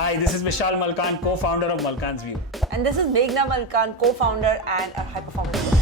Hi, this is Vishal Malkan, co-founder of Malkan's View. And this is Meghna Malkan, co-founder and a high-performance coach.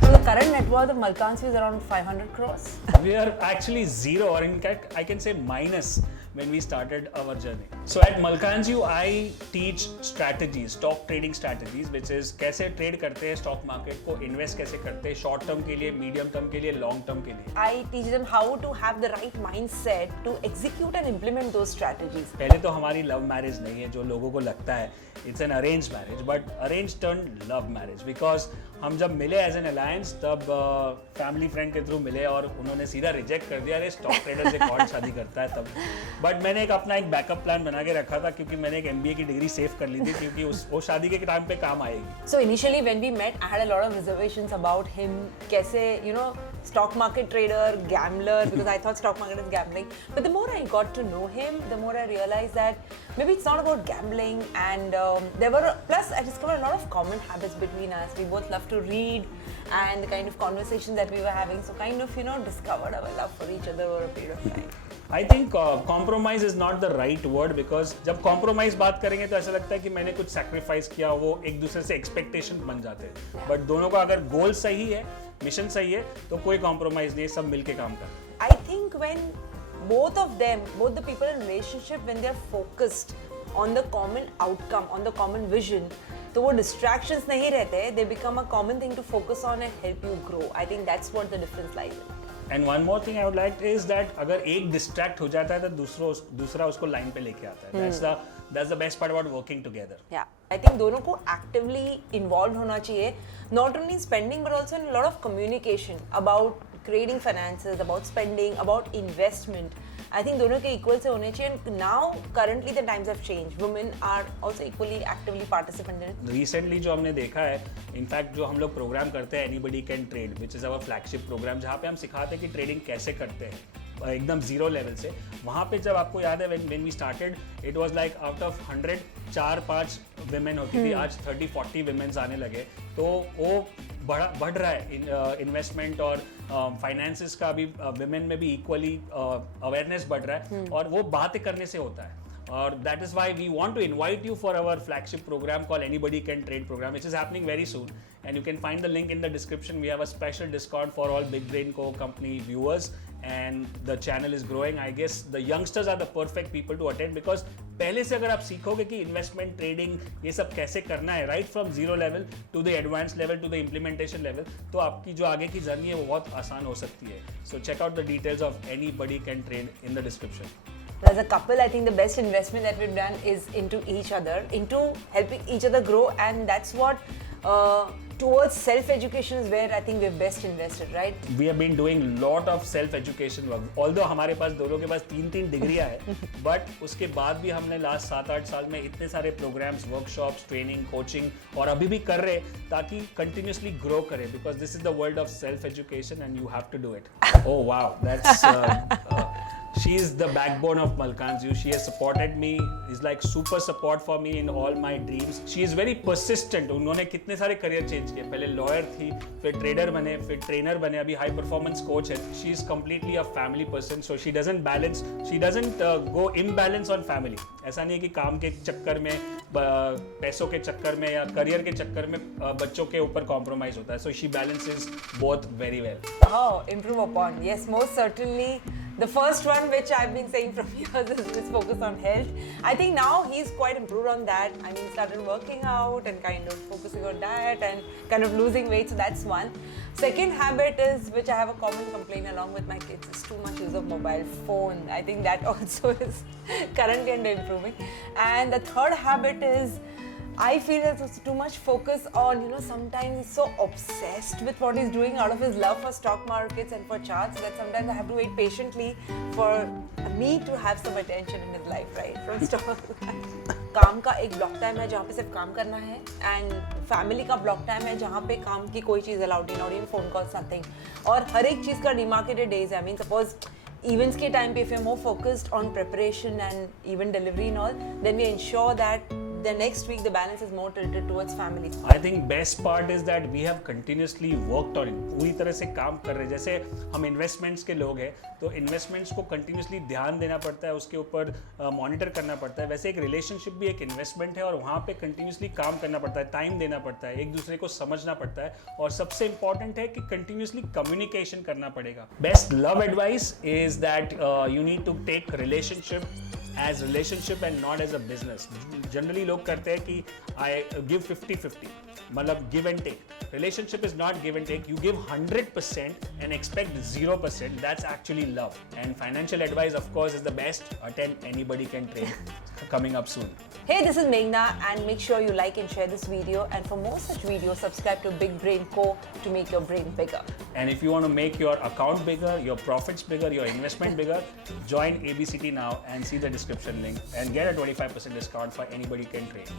So the current net worth of Malkan's View is around 500 crores. We are actually zero, or in fact, I can say minus when we started our journey. So at Malkan's View, I teach strategies, stock trading strategies, which is कैसे trade करते हैं stock market को, invest कैसे करते हैं short term के लिए, medium term के लिए, long term के लिए. I teach them how to have the right mindset to execute and implement those strategies. पहले तो हमारी love marriage नहीं है जो लोगों को लगता है. It's an arranged marriage, but arranged turned love marriage because हम जब मिले as an alliance तब family friend के through मिले और उन्होंने सीधा reject कर दिया, अरे stock trader से कौन शादी करता है तब. But मैंने अपना एक बैकअप प्लान बना के रखा था क्योंकि मैंने एक MBA की डिग्री सेव कर ली थी क्योंकि वो शादी के टाइम पे काम आएगी. So initially when we met, I had a lot of reservations about him, कैसे stock market trader, gambler, because I thought stock market is gambling. But the more I got to know him, the more I realized that maybe it's not about gambling, and plus I discovered a lot of common habits between us. We both love to read and the kind of conversation that we were having, so kind of discovered our love for each other over a period of time. I think compromise is not the right word because जब compromise बात करेंगे तो ऐसा लगता है कि मैंने कुछ sacrifice किया, वो एक दूसरे से expectation बन जाते हैं. But दोनों का अगर goal सही है, mission सही है, तो कोई compromise नहीं है, सब मिलके काम करते हैं. I think when both the people in relationship, when they're focused on the common outcome, on the common vision, तो वो distractions नहीं रहते, they become a common thing to focus on and help you grow. I think that's what the difference lies in. And one more thing I would like is that अगर एक distract हो जाता है तो दूसरा उसको line पे लेके आता है. That's the best part about working together. Yeah, I think दोनों को actively involved होना चाहिए, not only in spending but also in a lot of communication about creating finances, about spending, about investment. I think दोनों के equal से होने चाहिए. And now currently the times have changed. Women are also equally actively participant in it. Recently जो हमने देखा है, in fact जो हम लोग प्रोग्राम करते हैं Anybody Can Trade, which is our flagship program, जहाँ पे हम सिखाते हैं कि ट्रेडिंग कैसे करते हैं एकदम जीरो लेवल से. वहाँ पे जब आपको याद है when we started, it was like out of 100 4-5 women होती थी, आज 30-40 women आने लगे. तो वो बढ़ रहा है इन्वेस्टमेंट और फाइनेंसेस का भी women में भी इक्वली अवेयरनेस बढ़ रहा है और वो बातें करने से होता है. Or that is why we want to invite you for our flagship program called Anybody Can Trade program, which is happening very soon. And you can find the link in the description. We have a special discount for all BigBrainco company viewers, and the channel is growing. I guess the youngsters are the perfect people to attend because पहले से अगर आप सीखोगे कि investment trading ये सब कैसे करना है right from zero level to the advanced level to the implementation level, तो आपकी जो आगे की जर्नी है वो बहुत आसान हो सकती है. So check out the details of Anybody Can Trade in the description. As a couple, I think the best investment that we've done is into each other, into helping each other grow, and that's what towards self-education is where I think we've best invested, right? We have been doing lot of self-education work. Although हमारे पास दोनों के पास 3 डिग्रियां हैं, but उसके बाद भी हमने last 7-8 साल में इतने सारे प्रोग्राम्स, वर्कशॉप्स, ट्रेनिंग, कोचिंग और अभी भी कर रहे ताकि कंटिन्यूसली ग्रो करें because this is the world of self-education and you have to do it. Oh wow, that's she is the backbone of Malkan's View. She has supported me, is like super support for me in all my dreams. She is very persistent. उन्होंने कितने सारे career change किए. पहले lawyer थी, फिर trader बने, फिर trainer बने, अभी हाई परफॉर्मेंस कोच है. She is completely a family person, so she doesn't go imbalance on family. ऐसा नहीं है कि काम के चक्कर में, पैसों के चक्कर में या करियर के चक्कर में बच्चों के ऊपर कॉम्प्रोमाइज होता है. So she balances both very well. Oh, improve upon. Yes, most certainly. The first one, which I've been saying from years, is focus on health. I think now he's quite improved on that. I mean, started working out and kind of focusing on diet and kind of losing weight. So that's one. Second habit is, which I have a common complaint along with my kids, is too much use of mobile phone. I think that also is currently under improving. And the third habit is, I feel that it's too much focus on, sometimes he's so obsessed with what he's doing out of his love for stock markets and for charts that sometimes I have to wait patiently for me to have some attention in his life, right? From stock. काम का एक block time है जहाँ पे सिर्फ काम करना है, एंड फैमिली का ब्लॉक टाइम है जहाँ पे काम की कोई चीज़ अलाउड नहीं, not even phone calls, nothing. और हर एक चीज़ का डिमार्केटेड डेज है. आई मीन सपोज events के टाइम पे if you're more focused on preparation and event delivery and all, then we ensure that the next week the balance is more tilted towards family. I think best part is that we have continuously worked on it. पूरी तरह से काम कर रहे हैं. जैसे हम investments के लोग हैं तो इन्वेस्टमेंट्स को कंटिन्यूसली ध्यान देना पड़ता है, उसके ऊपर मॉनिटर करना पड़ता है. वैसे एक रिलेशनशिप भी एक इन्वेस्टमेंट है और वहाँ पे कंटिन्यूसली काम करना पड़ता है, टाइम देना पड़ता है, एक दूसरे को समझना पड़ता है और सबसे इंपॉर्टेंट है कि कंटिन्यूसली कम्युनिकेशन करना पड़ेगा. Best love advice is that you need to take relationship as relationship and not as a business. Generally लोग करते हैं कि I give 50-50, मतलब give and take. Relationship is not give and take. You give 100% and expect 0%. That's actually love. And financial advice, of course, is the best. Attend Anybody Can Trade. Coming up soon. Hey, this is Meghna, and make sure you like and share this video. And for more such videos, subscribe to BigBrainco to make your brain bigger. And if you want to make your account bigger, your profits bigger, your investment bigger, join ABCT now and see the description link and get a 25% discount for Anybody Can Trade.